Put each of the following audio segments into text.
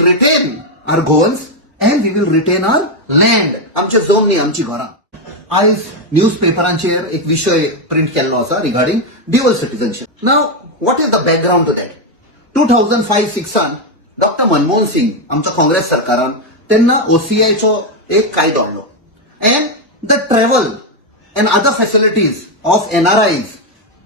will retain our goals and we will retain our land. आमचे जमनी आमची घरां. आयज न्यूजपेपरांचेर एक विषय प्रिंट केल्लो आसा regarding dual citizenship. Now what is the background to that? 2005-06 doctor Manmohan Singh आमच्या काँग्रेस सरकारान तेन्ना OCIचो एक कायदो हाडलो. And the travel and other facilities of NRIs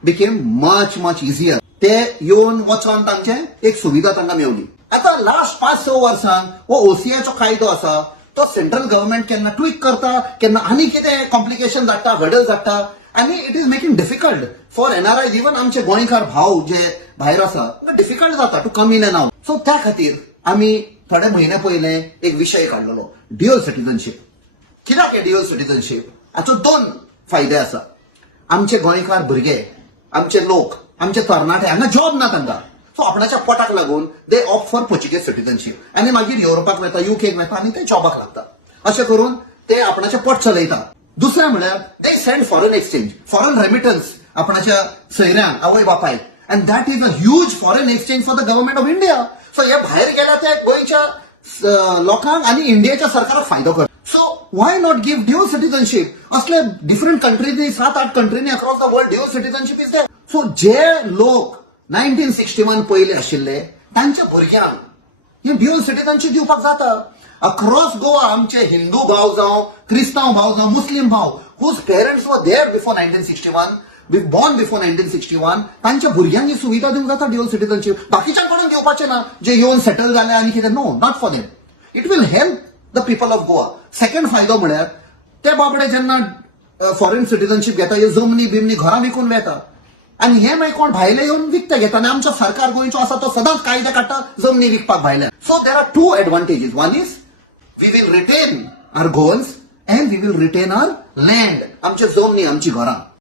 became much easier. ते येवन वचोन तांचे एक सुविधा तांकां मेवली. आता लास्ट 5-6 वर्सांक हो OCIचो कायदो आसा तो सेंट्रल गव्हर्नमेंट केन्ना ट्विक करता, केन्ना आनी कितें कॉम्प्लिकेशन जाता, हर्डल जाता, आनी it is making difficult for NRIs, even आमचे गोंयकार भाव जे भायर आसा डिफिकल्ट जाता to come in and out. So त्या खातीर आमी थोडे म्हयने पयले एक विशय काडलेलो ड्युअल सिटीजनशिप. कित्याक ड्युअल सिटीजनशिप? हाचो 2 फायदे आसा. आमचे गोंयकार भुरगे, आमचे लोक, आमचे तरणाटे हांगा जॉब ना तांकां, सो आपणाच्या पोटाक लागून दे ऑप्ट फॉर पोर्चुगीज सिटीजनशिप आनी मागीर युरोपाक वता, UKक वता आनी ते जॉबाक लागता. अशें करून ते आपणाचें पोट चलयता. दुसरें म्हळ्यार they send foreign exchange, foreign remittance आपणाच्या सयऱ्यांक, आवय बापायक, and that is a huge foreign exchange for the government of India. So हे भायर गेल्या ते गोंयच्या लोकांक आनी इंडियेच्या सरकाराक फायदो करता. So why not give dual citizenship? असले डिफरंट कंट्रीनी 7-8 कंट्रीनी across the world dual citizenship is there. So जे लोक 1961 पयले आशिल्ले तांच्या भुरग्यांक हे ड्युअल सिटीजनशिप दिवपाक जाता. अक्रॉस गोवा आमचे हिंदू भाव जावं, क्रिस्तांव भाव जावं, मुस्लिम भाव whose parents were there before 1961, born before 1961, तांच्या भुरग्यांक ही सुविधा दिवंक जाता ड्युअल सिटीजनशिप. बाकीच्यांकडून दिवपाचें ना जे येवन सेटल जाले आनी कितें. No, not for them. It will help the people of Goa. Second फायदो म्हळ्यार ते बाबडे जेन्ना फॉरेन सिटीजनशिप घेता हे जमनी बिमनी घरां विकून वेता आनी हे मागीर कोण भायले येवन विकते घेता आनी आमच्या सरकार गोंयचो आसा तो सदांच कायदे काडटा जमनी विकपाक भायले. So there are 2 advantages. One is we will retain our goals and we will retain our land. आमचे जमनी आमची घरां.